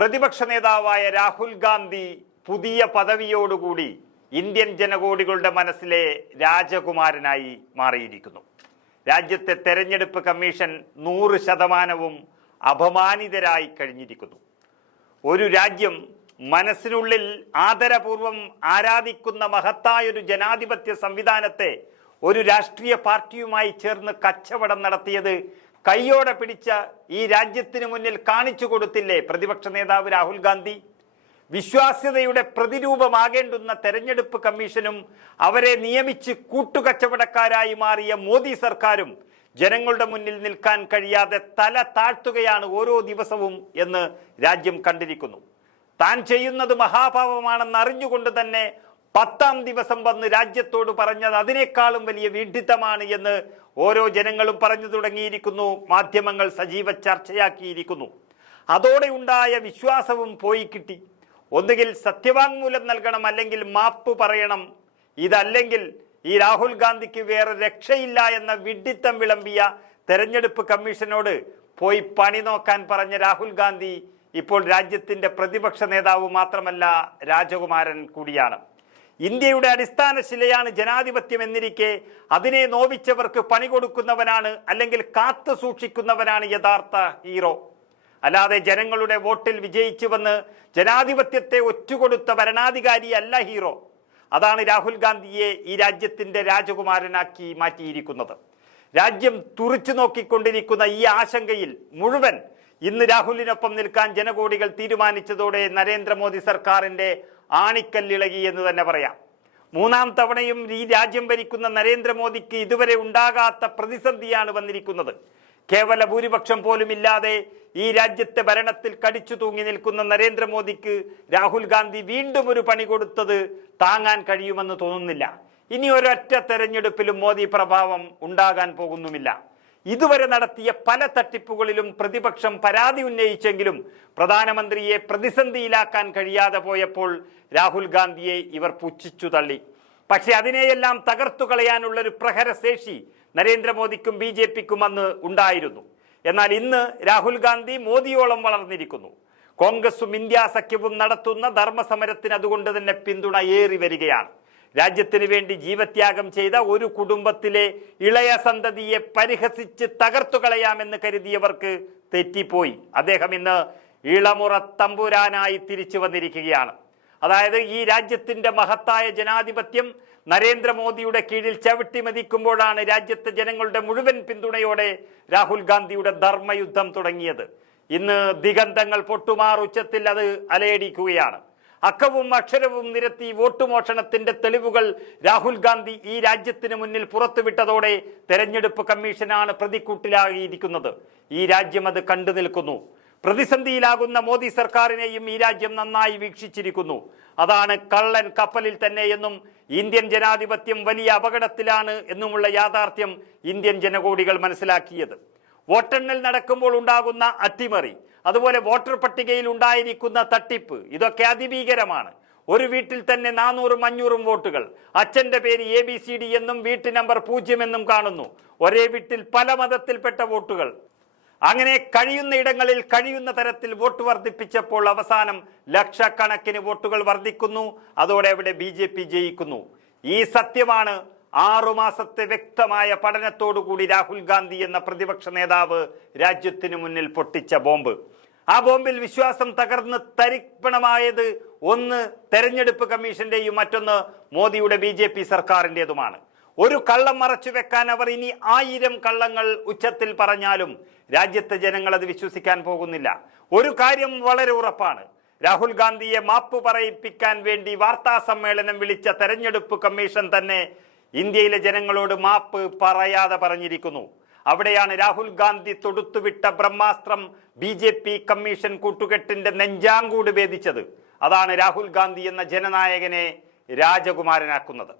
പ്രതിപക്ഷ നേതാവായ രാഹുൽ ഗാന്ധി പുതിയ പദവിയോടുകൂടി ഇന്ത്യൻ ജനകോടികളുടെ മനസ്സിലെ രാജകുമാരനായി മാറിയിരിക്കുന്നു. രാജ്യത്തെ തെരഞ്ഞെടുപ്പ് കമ്മീഷൻ നൂറ് ശതമാനവും അപമാനിതരായി കഴിഞ്ഞിരിക്കുന്നു. ഒരു രാജ്യം മനസ്സിനുള്ളിൽ ആദരപൂർവം ആരാധിക്കുന്ന മഹത്തായൊരു ജനാധിപത്യ സംവിധാനത്തെ ഒരു രാഷ്ട്രീയ പാർട്ടിയുമായി ചേർന്ന് കച്ചവടം നടത്തിയത് കൈയോടെ പിടിച്ച ഈ രാജ്യത്തിന് മുന്നിൽ കാണിച്ചു കൊടുത്തില്ലേ പ്രതിപക്ഷ നേതാവ് രാഹുൽ ഗാന്ധി? വിശ്വാസ്യതയുടെ പ്രതിരൂപമാകേണ്ടുന്ന തെരഞ്ഞെടുപ്പ് കമ്മീഷനും അവരെ നിയമിച്ച് കൂട്ടുകച്ചവടക്കാരായി മാറിയ മോദി സർക്കാരും ജനങ്ങളുടെ മുന്നിൽ നിൽക്കാൻ കഴിയാതെ തല താഴ്ത്തുകയാണ് ഓരോ ദിവസവും എന്ന് രാജ്യം കണ്ടിരിക്കുന്നു. താൻ ചെയ്യുന്നത് മഹാഭാവമാണെന്ന് അറിഞ്ഞുകൊണ്ട് തന്നെ പത്താം ദിവസം വന്ന് രാജ്യത്തോട് പറഞ്ഞത് അതിനേക്കാളും വലിയ വീഡിത്തമാണ് എന്ന് ഓരോ ജനങ്ങളും പറഞ്ഞു തുടങ്ങിയിരിക്കുന്നു മാധ്യമങ്ങൾ സജീവ ചർച്ചയാക്കിയിരിക്കുന്നു. അതോടെ ഉണ്ടായ വിശ്വാസവും പോയി കിട്ടി. ഒന്നുകിൽ സത്യവാങ്മൂലം നൽകണം അല്ലെങ്കിൽ മാപ്പ് പറയണം. ഇതല്ലെങ്കിൽ ഈ രാഹുൽ ഗാന്ധിക്ക് വേറെ രക്ഷയില്ല എന്ന വിഡിത്തം വിളമ്പിയ തെരഞ്ഞെടുപ്പ് കമ്മീഷനോട് പോയി പണി നോക്കാൻ പറഞ്ഞ രാഹുൽ ഗാന്ധി ഇപ്പോൾ രാജ്യത്തിന്റെ പ്രതിപക്ഷ നേതാവ് മാത്രമല്ല രാജകുമാരൻ കൂടിയാണ്. ഇന്ത്യയുടെ അടിസ്ഥാന ശിലയാണ് ജനാധിപത്യം എന്നിരിക്കെ അതിനെ നോവിച്ചവർക്ക് പണി കൊടുക്കുന്നവനാണ് അല്ലെങ്കിൽ കാത്തു സൂക്ഷിക്കുന്നവനാണ് യഥാർത്ഥ ഹീറോ. അല്ലാതെ ജനങ്ങളുടെ വോട്ടിൽ വിജയിച്ചു വന്ന് ജനാധിപത്യത്തെ ഒറ്റുകൊടുത്ത ഭരണാധികാരിയല്ല ഹീറോ. അതാണ് രാഹുൽ ഗാന്ധിയെ ഈ രാജ്യത്തിന്റെ രാജകുമാരനാക്കി മാറ്റിയിരിക്കുന്നത്. രാജ്യം തുറിച്ചു നോക്കിക്കൊണ്ടിരിക്കുന്ന ഈ ആശങ്കയിൽ മുഴുവൻ ഇന്ന് രാഹുലിനൊപ്പം നിൽക്കാൻ ജനകോടികൾ തീരുമാനിച്ചതോടെ നരേന്ദ്രമോദി സർക്കാരിന്റെ ആണിക്കല്ലിളകി എന്ന് തന്നെ പറയാം. മൂന്നാം തവണയും ഈ രാജ്യം ഭരിക്കുന്ന നരേന്ദ്രമോദിക്ക് ഇതുവരെ ഉണ്ടാകാത്ത പ്രതിസന്ധിയാണ് വന്നിരിക്കുന്നത്. കേവല ഭൂരിപക്ഷം പോലും ഇല്ലാതെ ഈ രാജ്യത്തെ ഭരണത്തിൽ കടിച്ചു തൂങ്ങി നിൽക്കുന്ന നരേന്ദ്രമോദിക്ക് രാഹുൽ ഗാന്ധി വീണ്ടും ഒരു പണി കൊടുത്തത് താങ്ങാൻ കഴിയുമെന്ന് തോന്നുന്നില്ല. ഇനി ഒരൊറ്റ തെരഞ്ഞെടുപ്പിലും മോദി പ്രഭാവം ഉണ്ടാകാൻ പോകുന്നുമില്ല. ഇതുവരെ നടത്തിയ പല തട്ടിപ്പുകളിലും പ്രതിപക്ഷം പരാതി ഉന്നയിച്ചെങ്കിലും പ്രധാനമന്ത്രിയെ പ്രതിസന്ധിയിലാക്കാൻ കഴിയാതെ പോയപ്പോൾ രാഹുൽ ഗാന്ധിയെ ഇവർ പുച്ഛിച്ചു തള്ളി. പക്ഷെ അതിനെയെല്ലാം തകർത്തു കളയാനുള്ള ഒരു പ്രഹരശേഷി നരേന്ദ്രമോദിക്കും ബി ജെ പിക്കും അന്ന് ഉണ്ടായിരുന്നു. എന്നാൽ ഇന്ന് രാഹുൽ ഗാന്ധി മോദിയോളം വളർന്നിരിക്കുന്നു. കോൺഗ്രസും ഇന്ത്യ സഖ്യവും നടത്തുന്ന ധർമ്മസമരത്തിന് അതുകൊണ്ട് തന്നെ പിന്തുണ ഏറി വരികയാണ്. രാജ്യത്തിന് വേണ്ടി ജീവത്യാഗം ചെയ്ത ഒരു കുടുംബത്തിലെ ഇളയ സന്തതിയെ പരിഹസിച്ച് തകർത്തു കളയാമെന്ന് കരുതിയവർക്ക് തെറ്റിപ്പോയി. അദ്ദേഹം ഇന്ന് ഇളമുറ തമ്പുരാനായി തിരിച്ചു വന്നിരിക്കുകയാണ്. അതായത് ഈ രാജ്യത്തിന്റെ മഹത്തായ ജനാധിപത്യം നരേന്ദ്രമോദിയുടെ കീഴിൽ ചവിട്ടി മതിക്കുമ്പോഴാണ് രാജ്യത്തെ ജനങ്ങളുടെ മുഴുവൻ പിന്തുണയോടെ രാഹുൽ ഗാന്ധിയുടെ ധർമ്മയുദ്ധം തുടങ്ങിയത്. ഇന്ന് ദിഗന്ധങ്ങൾ പൊട്ടുമാർ ഉച്ചത്തിൽ അത് അലയടിക്കുകയാണ്. അക്കവും അക്ഷരവും നിരത്തി വോട്ട് മോഷണത്തിന്റെ തെളിവുകൾ രാഹുൽ ഗാന്ധി ഈ രാജ്യത്തിന് മുന്നിൽ പുറത്തുവിട്ടതോടെ തെരഞ്ഞെടുപ്പ് കമ്മീഷനാണ് പ്രതിക്കൂട്ടിലാകിയിരിക്കുന്നത് ഈ രാജ്യം അത് കണ്ടു നിൽക്കുന്നു. പ്രതിസന്ധിയിലാകുന്ന മോദി സർക്കാരിനെയും ഈ രാജ്യം നന്നായി വീക്ഷിച്ചിരിക്കുന്നു. അതാണ് കള്ളൻ കപ്പലിൽ തന്നെ എന്നും ഇന്ത്യൻ ജനാധിപത്യം വലിയ അപകടത്തിലാണ് എന്നുമുള്ള യാഥാർത്ഥ്യം ഇന്ത്യൻ ജനകോടികൾ മനസ്സിലാക്കിയത്. വോട്ടെണ്ണൽ നടക്കുമ്പോൾ ഉണ്ടാകുന്ന അട്ടിമറി അതുപോലെ വോട്ടർ പട്ടികയിൽ ഉണ്ടായിരിക്കുന്ന തട്ടിപ്പ് ഇതൊക്കെ അതിഭീകരമാണ്. ഒരു വീട്ടിൽ തന്നെ നാനൂറും അഞ്ഞൂറും വോട്ടുകൾ. അച്ഛന്റെ പേര് എ ബി സി ഡി എന്നും വീട്ടു നമ്പർ പൂജ്യം എന്നും കാണുന്നു. ഒരേ വീട്ടിൽ പല മതത്തിൽപ്പെട്ട വോട്ടുകൾ. അങ്ങനെ കഴിയുന്ന ഇടങ്ങളിൽ കഴിയുന്ന തരത്തിൽ വോട്ട് വർദ്ധിപ്പിച്ചപ്പോൾ അവസാനം ലക്ഷക്കണക്കിന് വോട്ടുകൾ വർദ്ധിക്കുന്നു. അതോടെ അവിടെ ബി ജയിക്കുന്നു. ഈ സത്യമാണ് ആറുമാസത്തെ വ്യക്തമായ പഠനത്തോടുകൂടി രാഹുൽ ഗാന്ധി എന്ന പ്രതിപക്ഷ നേതാവ് രാജ്യത്തിന് മുന്നിൽ പൊട്ടിച്ച ബോംബ്. ആ ബോംബിൽ വിശ്വാസം തകർന്ന് തരിപ്പണമായത് ഒന്ന് തെരഞ്ഞെടുപ്പ് കമ്മീഷന്റെയും മറ്റൊന്ന് മോദിയുടെ ബി ജെ പി സർക്കാരിന്റെതുമാണ് ഒരു കള്ളം മറച്ചു വെക്കാൻ അവർ ഇനി ആയിരം കള്ളങ്ങൾ ഉച്ചത്തിൽ പറഞ്ഞാലും രാജ്യത്തെ ജനങ്ങൾ അത് വിശ്വസിക്കാൻ പോകുന്നില്ല. ഒരു കാര്യം വളരെ ഉറപ്പാണ്. രാഹുൽ ഗാന്ധിയെ മാപ്പ് പറയിപ്പിക്കാൻ വേണ്ടി വാർത്താ സമ്മേളനം വിളിച്ച തെരഞ്ഞെടുപ്പ് കമ്മീഷൻ തന്നെ ഇന്ത്യയിലെ ജനങ്ങളോട് മാപ്പ് പറയാതെ പറഞ്ഞിരിക്കുന്നു. അവിടെയാണ് രാഹുൽ ഗാന്ധി തൊടുത്തുവിട്ട ബ്രഹ്മാസ്ത്രം ബി ജെ പി കമ്മീഷൻ കൂട്ടുകെട്ടിന്റെ നെഞ്ചാങ്കൂട് ഭേദിച്ചത്. അതാണ് രാഹുൽ ഗാന്ധി എന്ന ജനനായകനെ രാജകുമാരനാക്കുന്നത്.